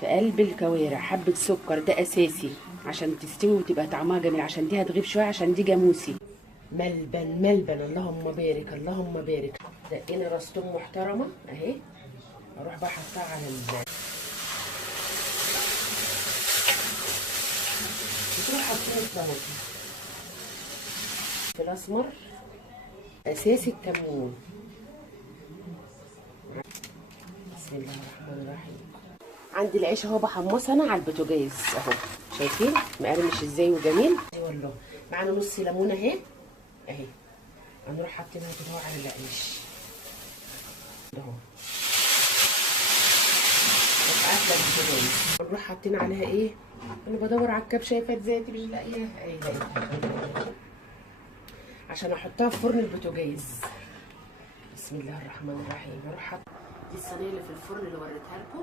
في قلب الكوارع حبه سكر، ده اساسي عشان تستوي وتبقى طعمها جميل، عشان دي هتغيب شويه عشان دي جاموسي. ملبن ملبن، اللهم بارك اللهم بارك. دقينا راس توم محترمه اهي، اروح بقى احطها على بتروح حاطين الطماطم في الاسمر، اساسي الكمون. بسم الله الرحمن الرحيم. عندي العيش اهو بحمصه انا على البوتاجاز اهو، شايفين مقرمش ازاي وجميل والله. معانا نص ليمونه اهي اهي، هنروح حاطينها كده اهو على العيش اهو، قافله البوتاجاز. هنروح حاطين عليها ايه، انا بدور على الكبشه فات ذاتي مش لاقيها اهي، لقيتها عشان احطها في فرن البوتاجاز. بسم الله الرحمن الرحيم. هروح حاطه دي الصينيه اللي في الفرن اللي وريتها لكم.